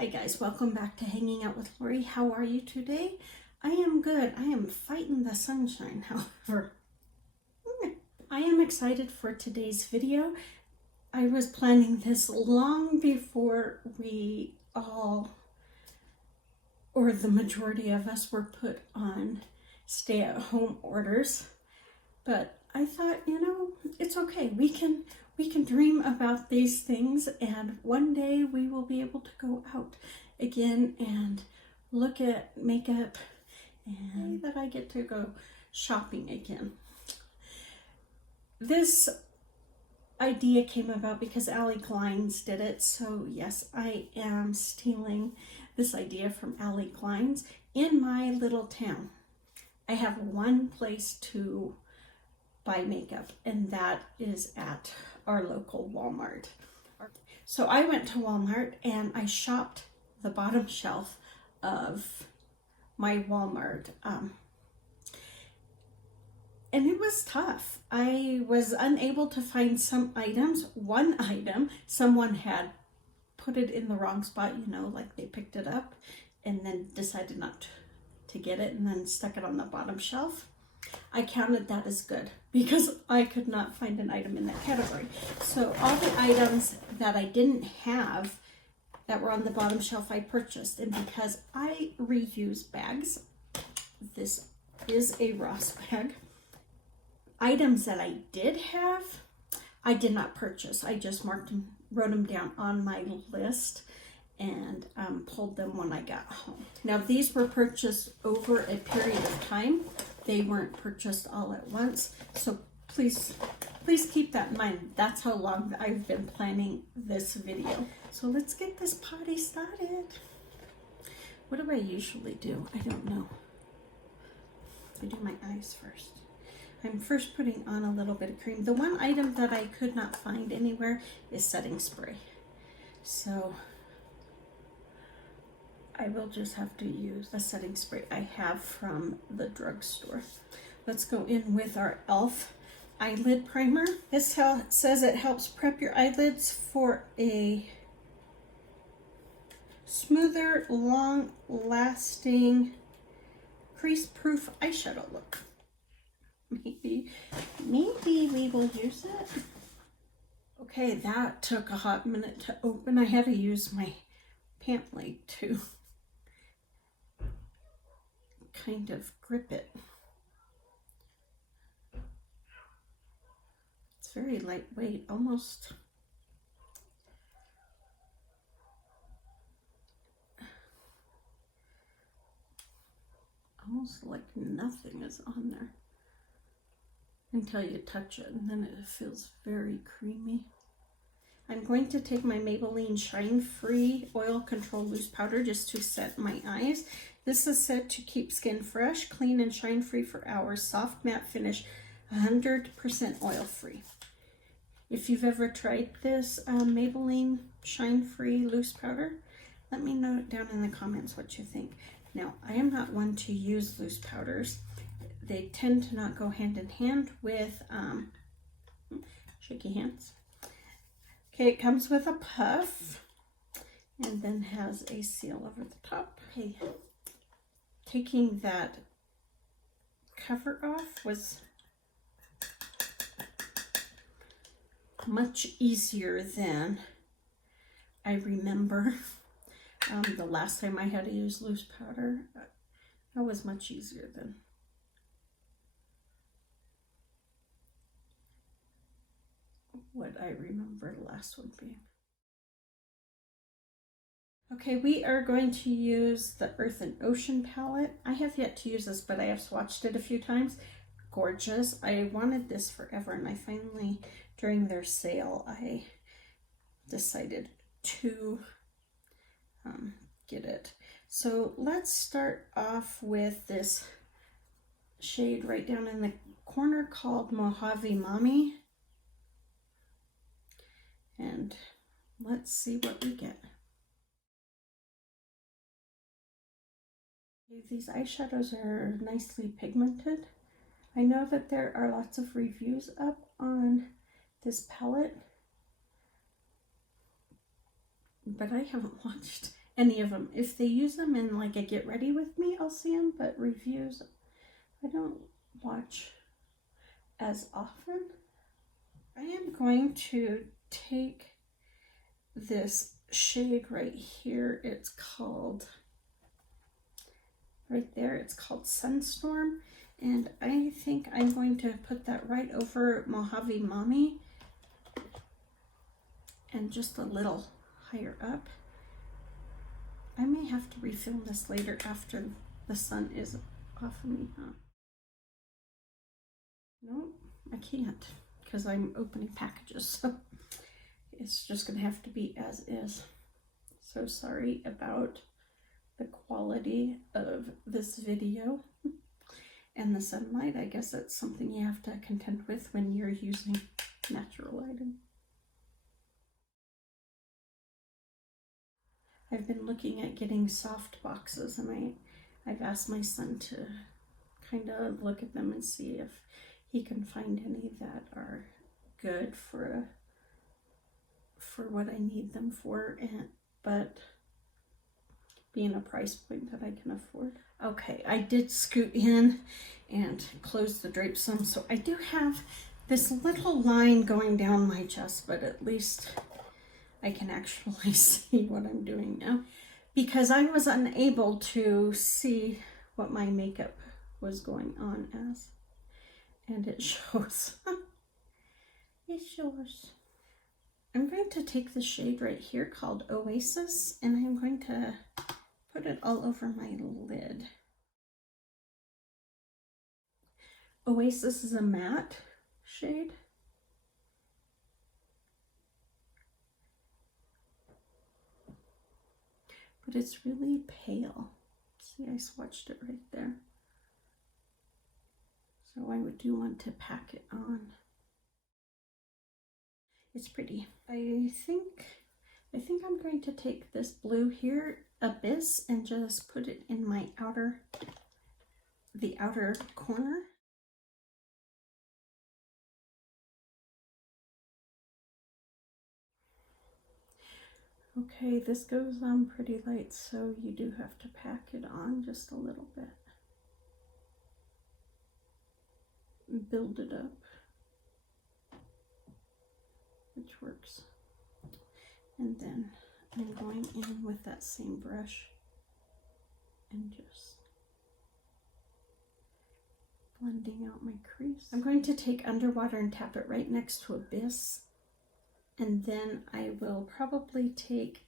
Hi guys, welcome back to Hanging Out with Lori. How are you today? I am good. I am fighting the sunshine, however. I am excited for today's video. I was planning this long before we all, or the majority of us, were put on stay-at-home orders. But I thought, it's okay. We can dream about these things, and one day we will be able to go out again and look at makeup, and that I get to go shopping again. This idea came about because Allie Klein's did it, so yes, I am stealing this idea from Allie Klein's. In my little town, I have one place to buy makeup, and that is at our local Walmart. So I went to Walmart and I shopped the bottom shelf of my Walmart, and it was tough. I was unable to find some items. One item, someone had put it in the wrong spot, like they picked it up and then decided not to get it and then stuck it on the bottom shelf. I counted that as good because I could not find an item in that category. So all the items that I didn't have that were on the bottom shelf, I purchased. And because I reuse bags, this is a Ross bag. Items that I did have, I did not purchase. I just wrote them down on my list and pulled them when I got home. Now these were purchased over a period of time. They weren't purchased all at once, so please keep that in mind. That's how long I've been planning this video. So let's get this party started. What do I usually do? I don't know. I do my eyes first. I'm first putting on a little bit of cream. The one item that I could not find anywhere is setting spray. So I will just have to use a setting spray I have from the drugstore. Let's go in with our e.l.f. eyelid primer. This says it helps prep your eyelids for a smoother, long-lasting, crease-proof eyeshadow look. Maybe we will use it. Okay, that took a hot minute to open. I had to use my pant leg to kind of grip it. It's very lightweight, almost like nothing is on there until you touch it, and then it feels very creamy. I'm going to take my Maybelline Shine Free Oil Control Loose Powder just to set my eyes. This is said to keep skin fresh, clean, and shine free for hours. Soft matte finish, 100% oil free. If you've ever tried this Maybelline Shine Free Loose Powder, let me know down in the comments what you think. Now, I am not one to use loose powders. They tend to not go hand in hand with shaky hands. Okay, it comes with a puff and then has a seal over the top. Okay, taking that cover off was much easier than I remember. The last time I had to use loose powder, that was much easier than what I remember the last one being. Okay, we are going to use the Earth and Ocean palette. I have yet to use this, but I have swatched it a few times. Gorgeous. I wanted this forever, and I finally, during their sale, I decided to get it. So let's start off with this shade right down in the corner called Mojave Mommy. And let's see what we get. These eyeshadows are nicely pigmented. I know that there are lots of reviews up on this palette, but I haven't watched any of them. If they use them in like a get ready with me, I'll see them, but reviews I don't watch as often. I am going to take this shade right here. It's called, right there, it's called Sunstorm. And I think I'm going to put that right over Mojave Mommy and just a little higher up. I may have to refilm this later after the sun is off of me, huh? Nope, I can't because I'm opening packages, so it's just gonna have to be as is. So sorry about the quality of this video and the sunlight. I guess that's something you have to contend with when you're using natural lighting. I've been looking at getting soft boxes, and I've asked my son to kind of look at them and see if he can find any that are good for what I need them for, but being a price point that I can afford. Okay, I did scoot in and close the drapes some, so I do have this little line going down my chest, but at least I can actually see what I'm doing now, because I was unable to see what my makeup was going on as, and it shows. It shows. I'm going to take the shade right here called Oasis, and I'm going to put it all over my lid. Oasis is a matte shade. But it's really pale. See, I swatched it right there. So I do want to pack it on. It's pretty. I think I'm going to take this blue here, Abyss, and just put it in my the outer corner. Okay, this goes on pretty light, so you do have to pack it on just a little bit. Build it up, which works. And then I'm going in with that same brush and just blending out my crease. I'm going to take Underwater and tap it right next to Abyss, and then I will probably take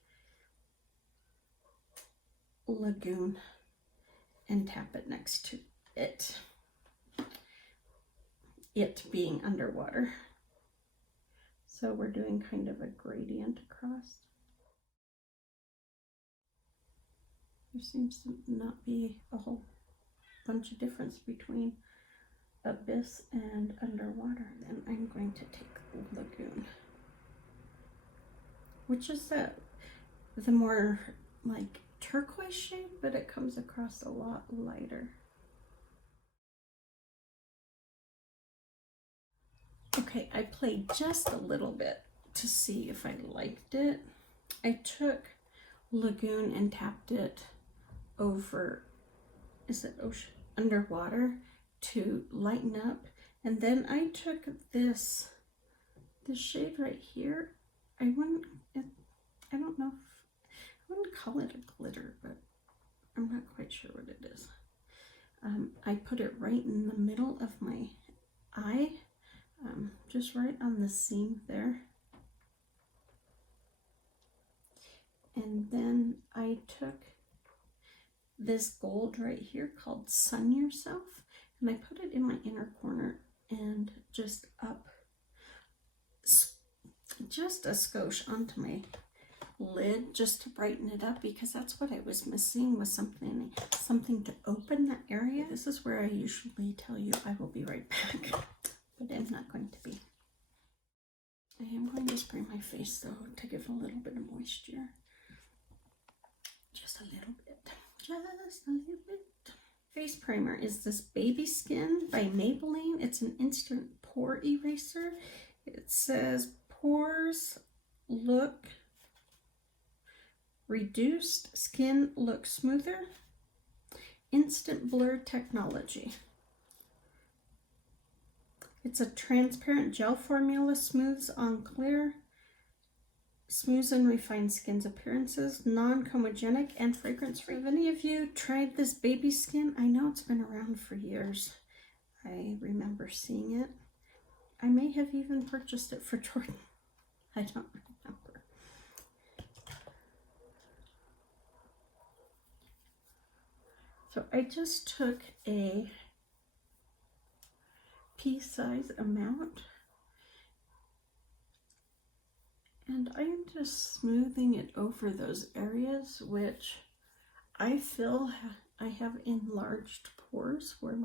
Lagoon and tap it next to it. It being underwater. So we're doing kind of a gradient across. There seems to not be a whole bunch of difference between Abyss and Underwater. Then I'm going to take Lagoon, which is the more like turquoise shade, but it comes across a lot lighter. Okay, I played just a little bit to see if I liked it. I took Lagoon and tapped it over, is it Underwater, to lighten up. And then I took this shade right here. I don't know if, I wouldn't call it a glitter, but I'm not quite sure what it is. I put it right in the middle of my eye, just right on the seam there. And then I took this gold right here called Sun Yourself, and I put it in my inner corner and just up, just a skosh onto my lid, just to brighten it up, because that's what I was missing, was something to open that area. This is where I usually tell you I will be right back, but I'm not going to be. I am going to spray my face though to give a little bit of moisture. Just a little bit. Just a little bit. Face primer is this Baby Skin by Maybelline. It's an instant pore eraser. It says pores look Reduced skin look smoother. Instant blur technology. It's a transparent gel formula, smooths on clear, smooths and refines skin's appearances, non-comedogenic and fragrance-free. Have any of you tried this baby skin? I know it's been around for years. I remember seeing it. I may have even purchased it for Jordan. I don't remember. So I just took a pea-size amount and I'm just smoothing it over those areas which I feel I have enlarged pores, where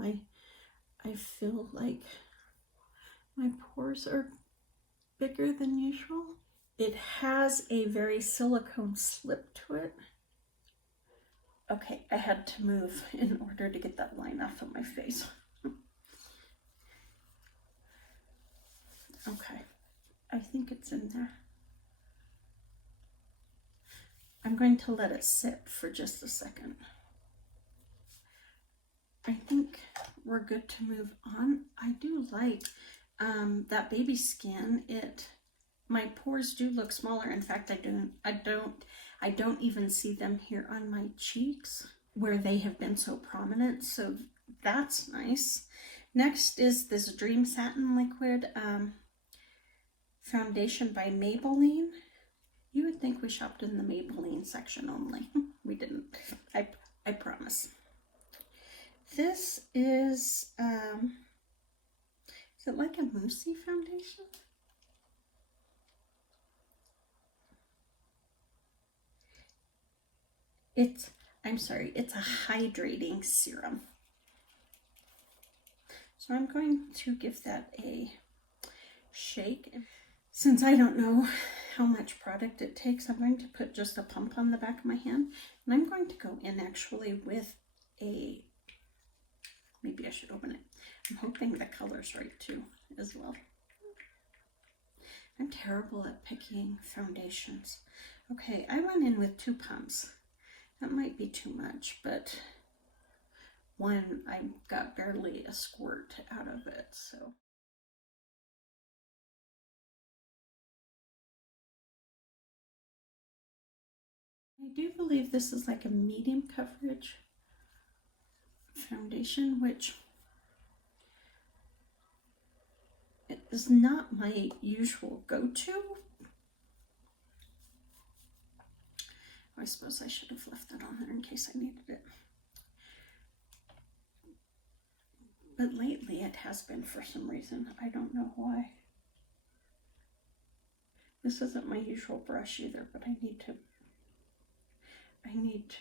I feel like my pores are bigger than usual. It has a very silicone slip to it. Okay, I had to move in order to get that line off of my face. Okay, I think it's in there. I'm going to let it sit for just a second. I think we're good to move on. I do like that baby skin. My pores do look smaller. In fact, I don't even see them here on my cheeks where they have been so prominent. So that's nice. Next is this Dream Satin Liquid foundation by Maybelline. You would think we shopped in the Maybelline section only. We didn't. I promise. This is it like a moussey foundation? It's a hydrating serum. So I'm going to give that a shake. Since I don't know how much product it takes, I'm going to put just a pump on the back of my hand. And I'm going to go in actually with a, maybe I should open it. I'm hoping the color's right too, as well. I'm terrible at picking foundations. Okay, I went in with 2 pumps. That might be too much, but one, I got barely a squirt out of it, so. I do believe this is like a medium coverage foundation, which is not my usual go-to. I suppose I should have left that on there in case I needed it. But lately it has been for some reason. I don't know why. This isn't my usual brush either, but I need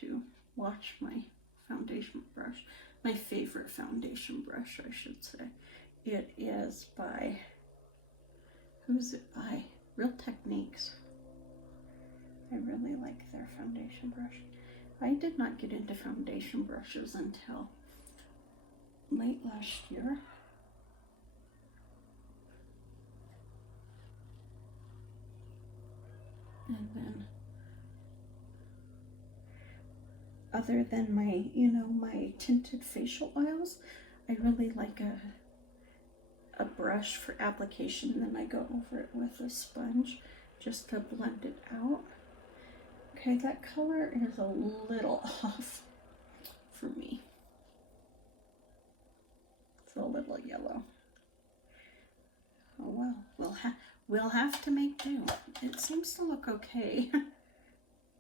to wash my foundation brush. My favorite foundation brush, I should say. It is by, who's it by? Real Techniques. I really like their foundation brush. I did not get into foundation brushes until late last year. And then, other than my, my tinted facial oils, I really like a brush for application, and then I go over it with a sponge just to blend it out. Okay, that color is a little off for me. It's a little yellow. Oh well, we'll have to make do. It seems to look okay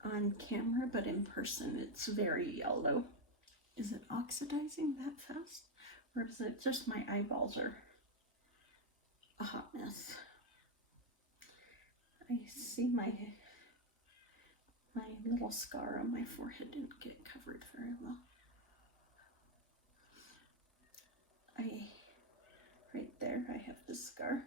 on camera, but in person it's very yellow. Is it oxidizing that fast? Or is it just my eyeballs are a hot mess? I see my little scar on my forehead didn't get covered very well. Right there, I have the scar.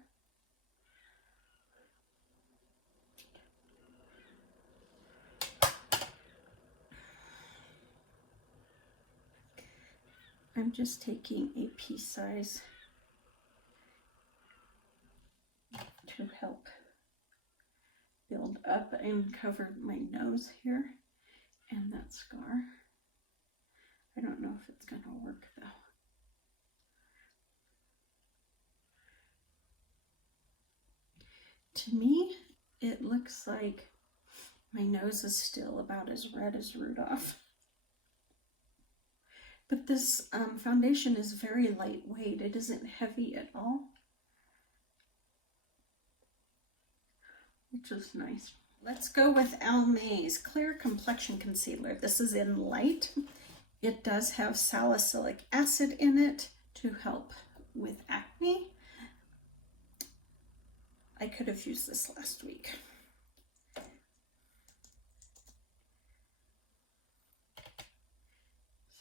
I'm just taking a pea size to help build up and cover my nose here. that scar. I don't know if it's going to work though. To me, it looks like my nose is still about as red as Rudolph. But this foundation is very lightweight. It isn't heavy at all, which is nice. Let's go with Almay's Clear Complexion Concealer. This is in light. It does have salicylic acid in it to help with acne. I could have used this last week.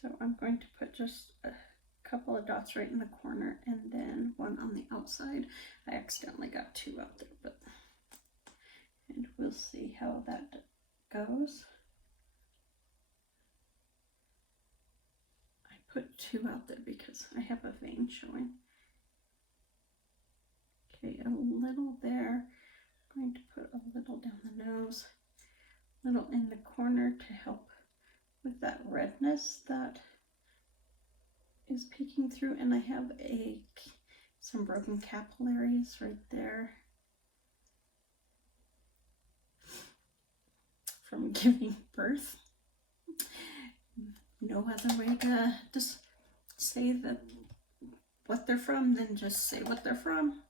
So I'm going to put just a couple of dots right in the corner and then one on the outside. I accidentally got two out there, but and we'll see how that goes. I put two out there because I have a vein showing. Okay, a little there. I'm going to put a little down the nose, a little in the corner to help with that redness that is peeking through, and I have some broken capillaries right there from giving birth. No other way to just say that what they're from than just say what they're from.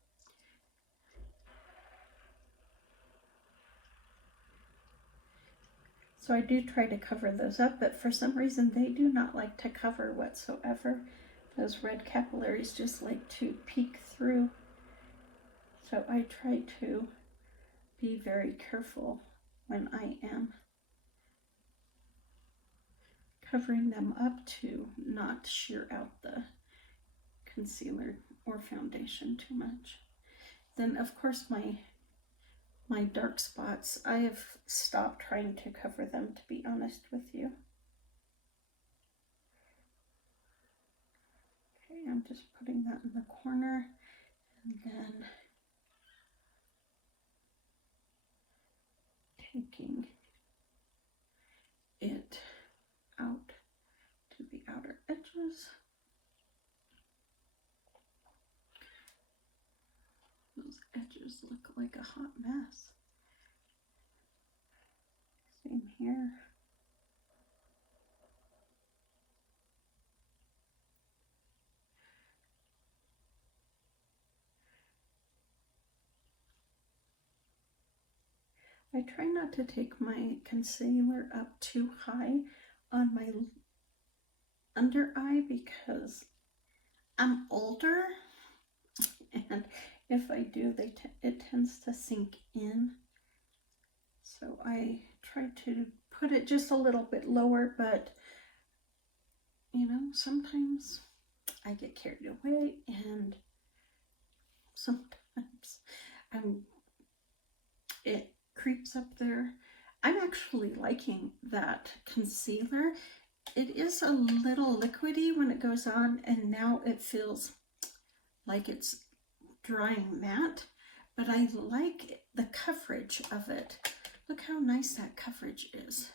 So I do try to cover those up, but for some reason they do not like to cover whatsoever. Those red capillaries just like to peek through. So I try to be very careful when I am covering them up to not shear out the concealer or foundation too much. Then of course my dark spots, I have stopped trying to cover them, to be honest with you. Okay, I'm just putting that in the corner and then taking it out to the outer edges. Those edges look like a hot mess. Same here. I try not to take my concealer up too high on my under eye because I'm older, and if I do, it tends to sink in. So I try to put it just a little bit lower, but you know, sometimes I get carried away and sometimes it creeps up there. I'm actually liking that concealer. It is a little liquidy when it goes on, and now it feels like it's drying matte, but I like the coverage of it. Look how nice that coverage is.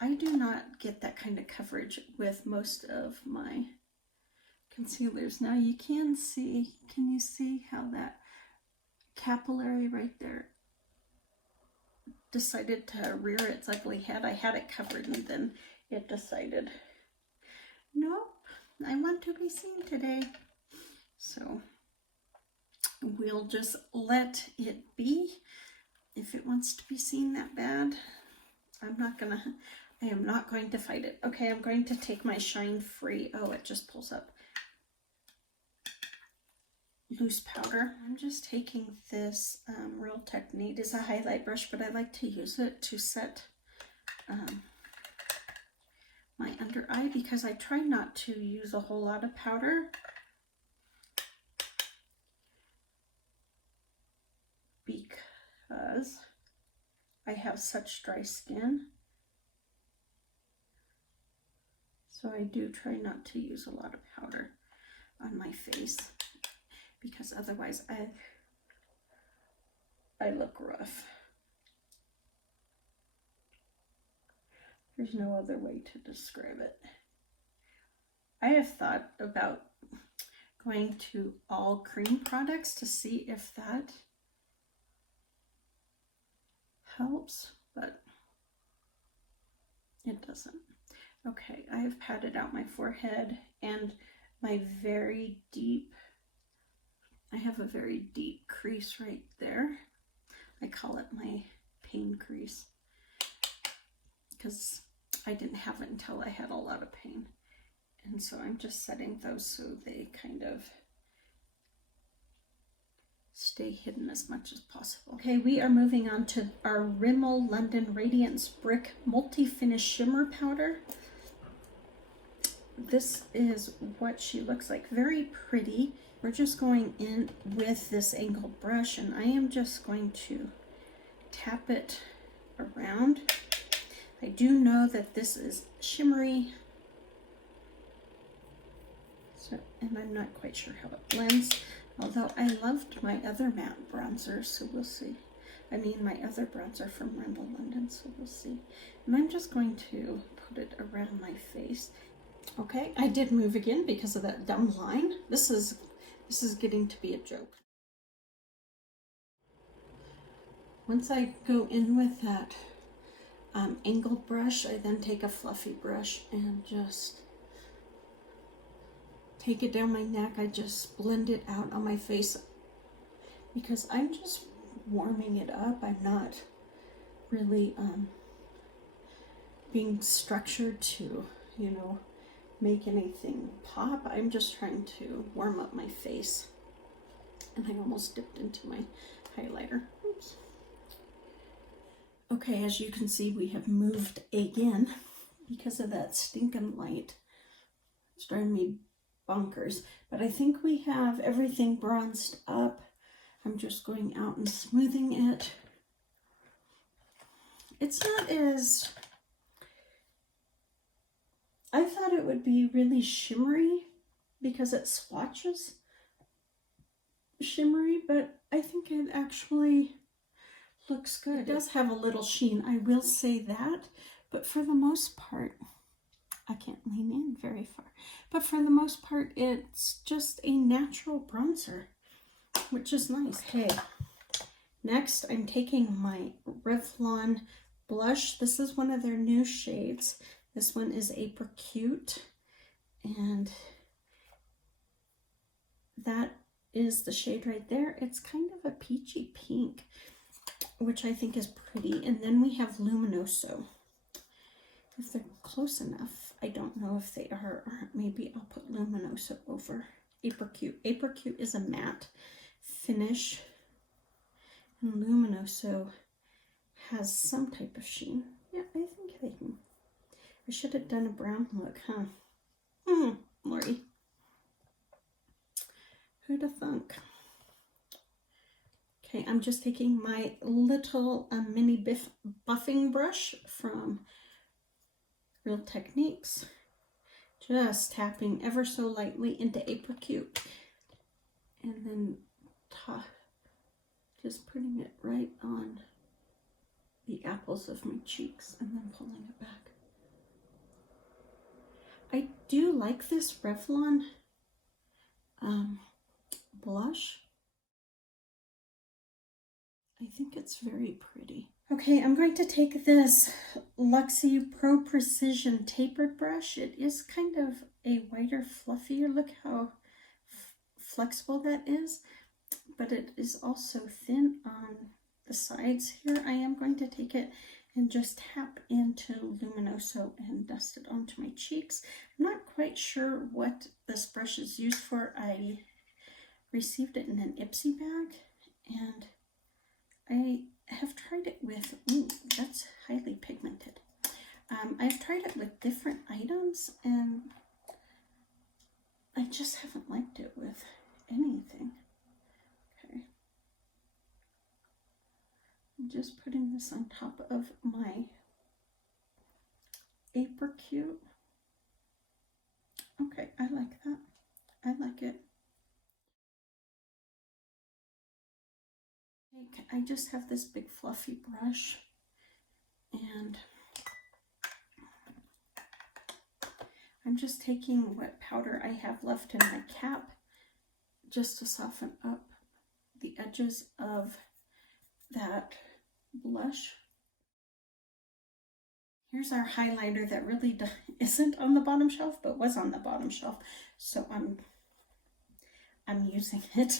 I do not get that kind of coverage with most of my concealers. Now you can you see how that capillary right there decided to rear its ugly head? I had it covered and then it decided, nope, I want to be seen today. So we'll just let it be. If it wants to be seen that bad, I am not going to fight it. Okay, I'm going to take my Shine Free, oh, it just pulls up, loose powder. I'm just taking this Real Technique. It's a highlight brush, but I like to use it to set my under eye because I try not to use a whole lot of powder. Because I have such dry skin. So I do try not to use a lot of powder on my face because otherwise I look rough. There's no other way to describe it. I have thought about going to all cream products to see if that helps, but it doesn't. Okay, I have patted out my forehead and my very deep, I have a very deep crease right there. I call it my pain crease because I didn't have it until I had a lot of pain. And so I'm just setting those so they kind of stay hidden as much as possible. Okay, we are moving on to our Rimmel London Radiance Brick Multi-Finish Shimmer Powder. This is what she looks like. Very pretty. We're just going in with this angled brush, and I am just going to tap it around. I do know that this is shimmery, so, and I'm not quite sure how it blends, although I loved my other matte bronzer, so we'll see. I mean, my other bronzer from Rimmel London, so we'll see. And I'm just going to put it around my face. Okay, I did move again because of that dumb line. This is getting to be a joke. Once I go in with that angled brush, I then take a fluffy brush and just take it down my neck. I just blend it out on my face because I'm just warming it up. I'm not really being structured to, you know, make anything pop. I'm just trying to warm up my face. And I almost dipped into my highlighter. Oops. Okay, as you can see, we have moved again because of that stinking light. It's driving me bonkers. But I think we have everything bronzed up. I'm just going out and smoothing it. It's not as... I thought it would be really shimmery because it swatches shimmery, but I think it actually looks good. It does have a little sheen, I will say that, but for the most part, I can't lean in very far, but for the most part, it's just a natural bronzer, which is nice. Okay, next I'm taking my Revlon blush. This is one of their new shades. This one is Apricot, and that is the shade right there. It's kind of a peachy pink, which I think is pretty. And then we have Luminoso. If they're close enough, I don't know if they are, or maybe I'll put Luminoso over Apricot. Apricot is a matte finish, and Luminoso has some type of sheen. Yeah, I think they can. I should have done a brown look, huh? Lordy. Who'd have thunk? Okay, I'm just taking my little mini buffing brush from Real Techniques, just tapping ever so lightly into Apricot, and then just putting it right on the apples of my cheeks and then pulling it back. I do like this Revlon blush. I think it's very pretty. Okay, I'm going to take this Luxio Pro Precision Tapered brush. It is kind of a whiter, fluffier. Look how flexible that is, but it is also thin on the sides here. I am going to take it and just tap into Luminoso and dust it onto my cheeks. I'm not quite sure what this brush is used for. I received it in an Ipsy bag, and I have tried it with, ooh, that's highly pigmented. I've tried it with different items, and I just haven't liked it with anything. Okay. I'm just putting this on top of my Apricot. Okay, I like that. I like it. I just have this big fluffy brush, and I'm just taking what powder I have left in my cap just to soften up the edges of that blush. Here's our highlighter that really isn't on the bottom shelf, but was on the bottom shelf. So I'm using it.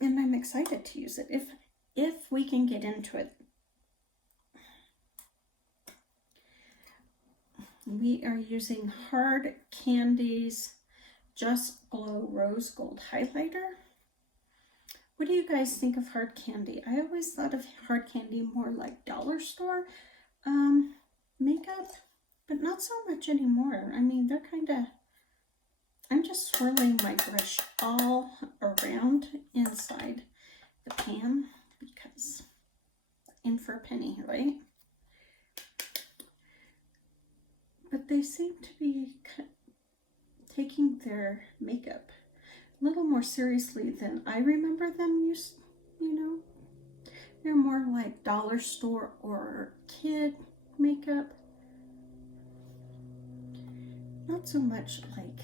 And I'm excited to use it if we can get into it. We are using Hard Candies Just Glow Rose Gold Highlighter. What do you guys think of Hard Candy? I always thought of Hard Candy more like dollar store makeup, but not so much anymore. I mean, they're kind of, I'm just swirling my brush all around inside the pan because in for a penny, right? But they seem to be taking their makeup a little more seriously than I remember them used, you know. They're more like dollar store or kid makeup. Not so much like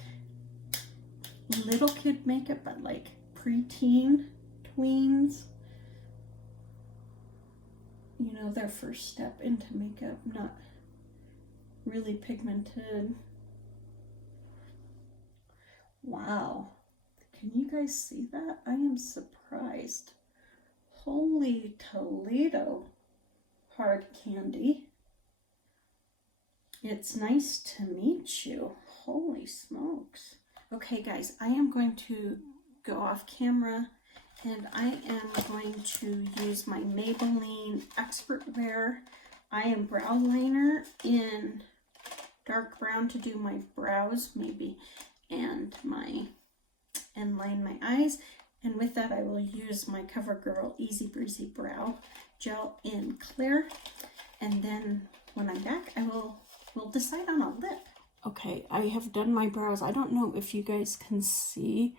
little kid makeup, but like preteen, tweens. You know, their first step into makeup, not really pigmented. Wow. Can you guys see that? I am surprised. Holy Toledo, Hard Candy. It's nice to meet you. Holy smokes. Okay guys, I am going to go off camera and I am going to use my Maybelline Expert Wear I Am Brow Liner in dark brown to do my brows maybe and line my eyes. And with that I will use my CoverGirl Easy Breezy Brow Gel in clear. And then when I'm back we'll decide on a lip. Okay, I have done my brows. I don't know if you guys can see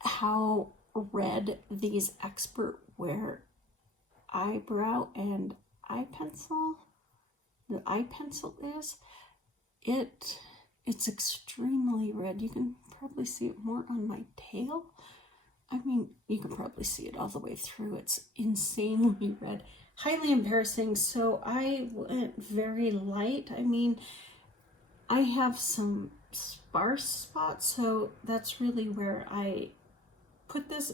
how red these Expert Wear eyebrow and eye pencil, the eye pencil is. It's extremely red. You can probably see it more on my tail. I mean, you can probably see it all the way through. It's insanely red. Highly embarrassing. So I went very light. I mean, I have some sparse spots, so that's really where I put this.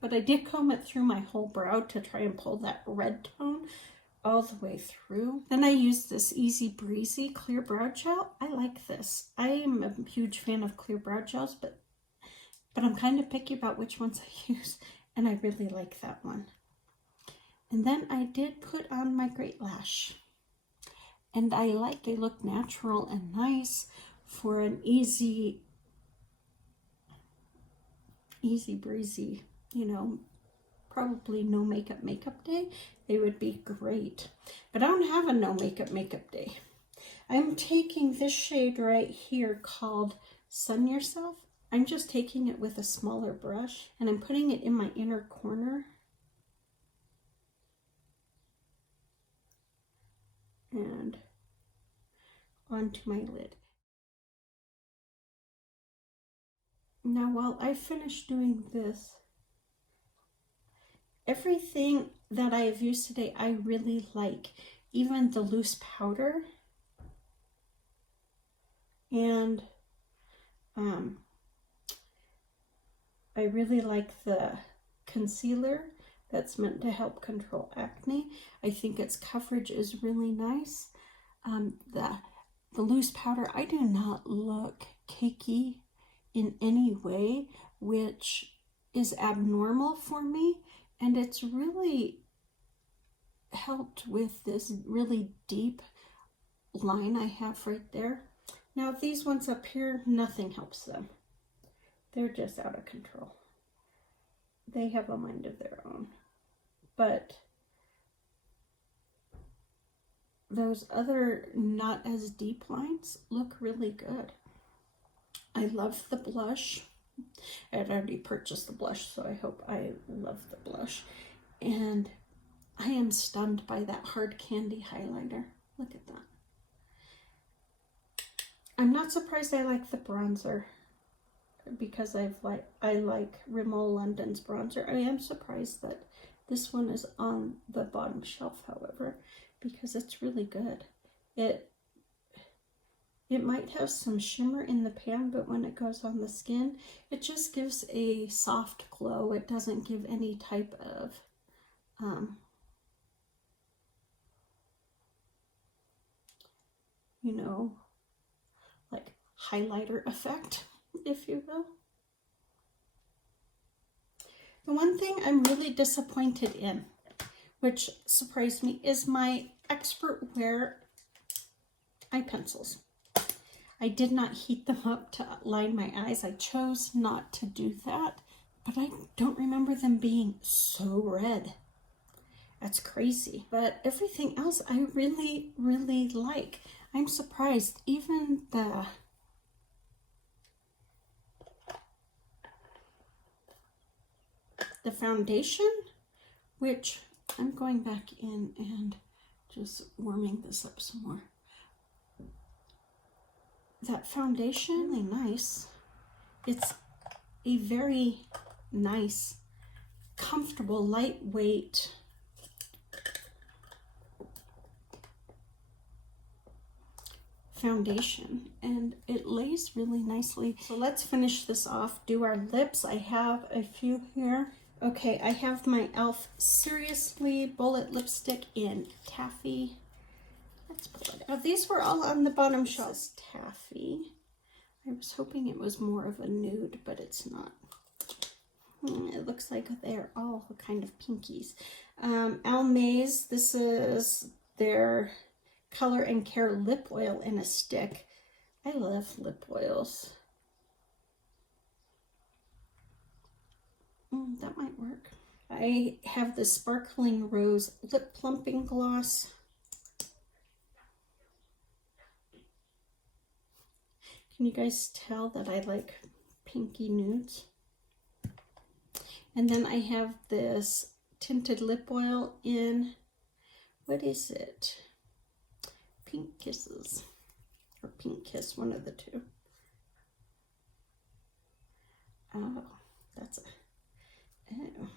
But I did comb it through my whole brow to try and pull that red tone all the way through. Then I used this Easy Breezy Clear Brow Gel. I like this. I am a huge fan of clear brow gels, but I'm kind of picky about which ones I use, and I really like that one. And then I did put on my Great Lash, and I like they look natural and nice for an easy breezy, you know, probably no makeup day. They would be great, but I don't have a no makeup day. I'm taking this shade right here called Sun Yourself. I'm just taking it with a smaller brush and I'm putting it in my inner corner and onto my lid. Now while I finish doing this, everything that I have used today I really like, even the loose powder, and I really like the concealer that's meant to help control acne. I think its coverage is really nice. The loose powder, I do not look cakey in any way, which is abnormal for me, and it's really helped with this really deep line I have right there. Now these ones up here, nothing helps them. They're just out of control. They have a mind of their own. But those other not as deep lines look really good. I love the blush. I had already purchased the blush, so I hope I love the blush. And I am stunned by that Hard Candy highlighter. Look at that. I'm not surprised I like the bronzer, because I like Rimmel London's bronzer. I am surprised that this one is on the bottom shelf, however, because it's really good. It might have some shimmer in the pan, but when it goes on the skin, it just gives a soft glow. It doesn't give any type of you know, like highlighter effect, if you will. The one thing I'm really disappointed in, which surprised me, is my Expert Wear eye pencils. I did not heat them up to line my eyes. I chose not to do that, but I don't remember them being so red. That's crazy. But everything else I really, really like. I'm surprised. Even the foundation, which I'm going back in and just warming this up some more. That foundation, really nice. It's a very nice, comfortable, lightweight foundation, and it lays really nicely. So let's finish this off, do our lips. I have a few here. Okay, I have my e.l.f. Seriously Bullet Lipstick in Taffy. Let's pull it out. Now, these were all on the bottom shelf. This is Taffy. I was hoping it was more of a nude, but it's not. It looks like they're all kind of pinkies. Almay's, this is their Color and Care lip oil in a stick. I love lip oils. That might work. I have the Sparkling Rose Lip Plumping Gloss. Can you guys tell that I like pinky nudes? And then I have this tinted lip oil in, what is it? Pink Kisses, or Pink Kiss, one of the two. Oh, that's a, oh,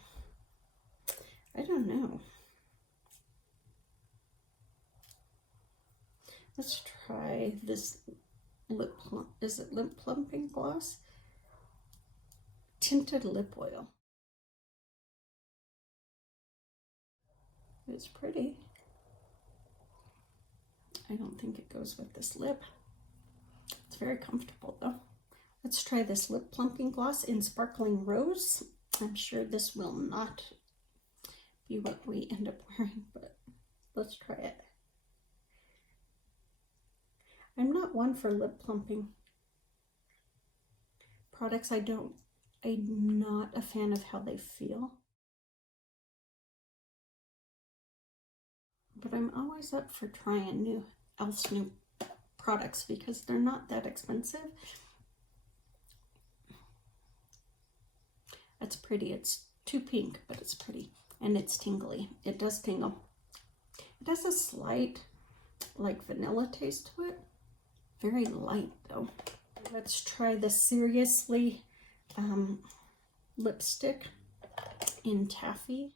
I don't know. Let's try this is it lip plumping gloss? Tinted lip oil. It's pretty. I don't think it goes with this lip. It's very comfortable though. Let's try this lip plumping gloss in Sparkling Rose. I'm sure this will not be what we end up wearing, but let's try it. I'm not one for lip plumping products. I'm not a fan of how they feel. But I'm always up for trying e.l.f.'s new products because they're not that expensive. It's pretty. It's too pink, but it's pretty. And it's tingly. It does tingle. It has a slight, like, vanilla taste to it. Very light, though. Let's try the Seriously lipstick in Taffy.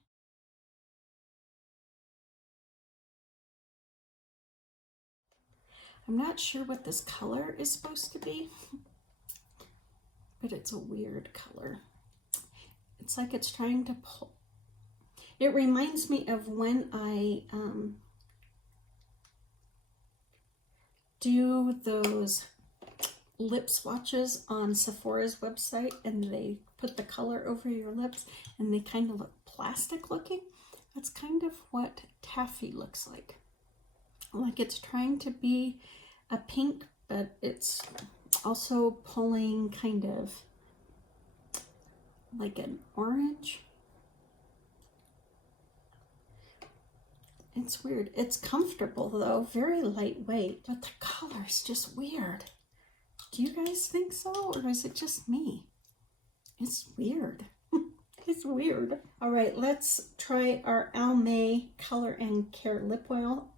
I'm not sure what this color is supposed to be, but it's a weird color. It's like it's trying to pull. It reminds me of when I do those lip swatches on Sephora's website, and they put the color over your lips and they kind of look plastic looking. That's kind of what Taffy looks like. Like it's trying to be a pink, but it's also pulling kind of like an orange. It's weird. It's comfortable though, very lightweight, but the color is just weird. Do you guys think so, or is it just me? It's weird. It's weird. All right, let's try our Almay Color and Care lip oil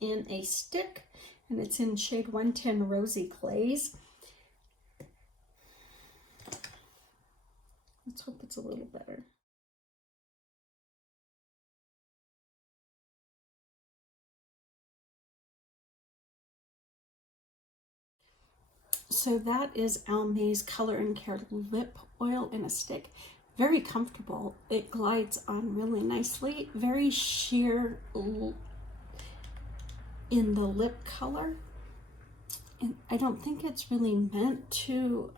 in a stick. and it's in shade 110 Rosy Glaze. Let's hope it's a little better. So that is Almay's Color and Care Lip Oil in a Stick. Very comfortable. It glides on really nicely. Very sheer in the lip color. And I don't think it's really meant to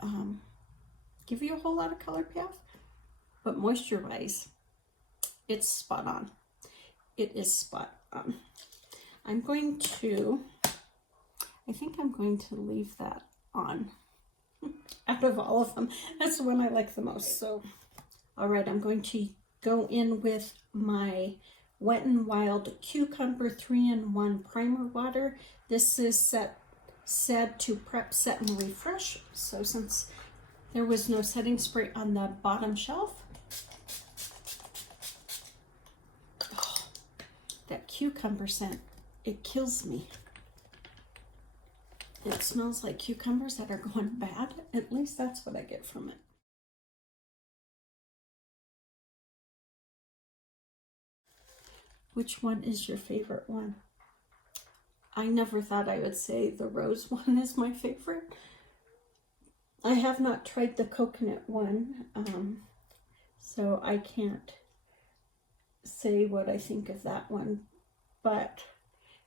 give you a whole lot of color payoff, but moisture-wise, it's spot on. It is spot on. I think I'm going to leave that on. Out of all of them, that's the one I like the most. So, all right, I'm going to go in with my Wet n Wild Cucumber 3-in-1 Primer Water. This is said to prep, set, and refresh. So since there was no setting spray on the bottom shelf, oh, that cucumber scent, it kills me. It smells like cucumbers that are going bad. At least that's what I get from it. Which one is your favorite one? I never thought I would say the rose one is my favorite. I have not tried the coconut one, so I can't say what I think of that one. But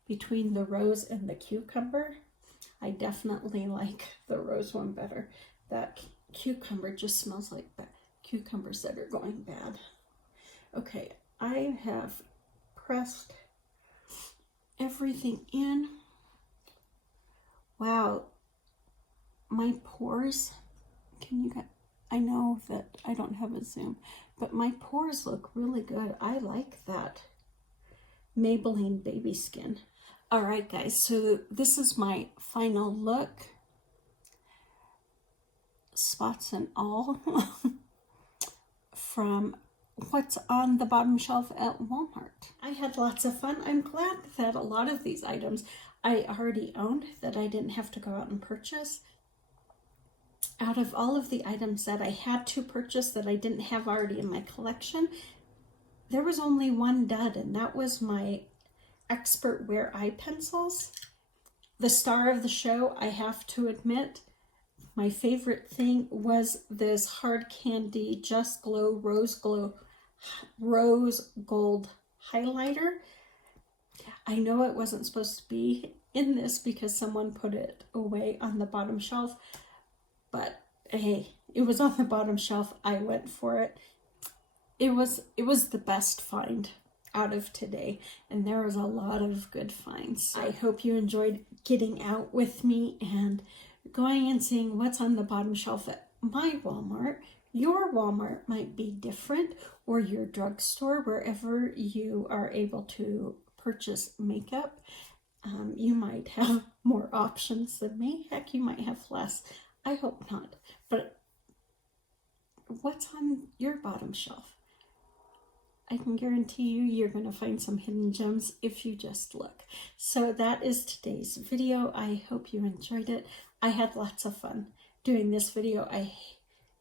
between the rose and the cucumber, I definitely like the rose one better. That cucumber just smells like cucumbers that are going bad. Okay, I have pressed everything in. Wow, my pores, I know that I don't have a zoom, but my pores look really good. I like that Maybelline Baby Skin. All right, guys, so this is my final look, spots and all, from what's on the bottom shelf at Walmart. I had lots of fun. I'm glad that a lot of these items I already owned, that I didn't have to go out and purchase. Out of all of the items that I had to purchase that I didn't have already in my collection, there was only one dud, and that was my Expert Wear eye pencils. The star of the show, I have to admit, my favorite thing was this Hard Candy Just Glow Rose Gold highlighter. I know it wasn't supposed to be in this because someone put it away on the bottom shelf, but hey, it was on the bottom shelf. I went for it. It was the best find out of today, and there was a lot of good finds. I hope you enjoyed getting out with me and going and seeing what's on the bottom shelf at my Walmart. Your Walmart might be different, or your drugstore, wherever you are able to purchase makeup. You might have more options than me. Heck, you might have less. I hope not. But what's on your bottom shelf? I can guarantee you're going to find some hidden gems if you just look. So that is today's video. I hope you enjoyed it. I had lots of fun doing this video. I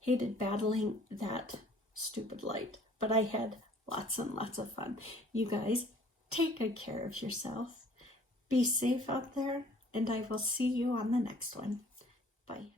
hated battling that stupid light, but I had lots and lots of fun. You guys, take good care of yourself. Be safe out there, and I will see you on the next one. Bye.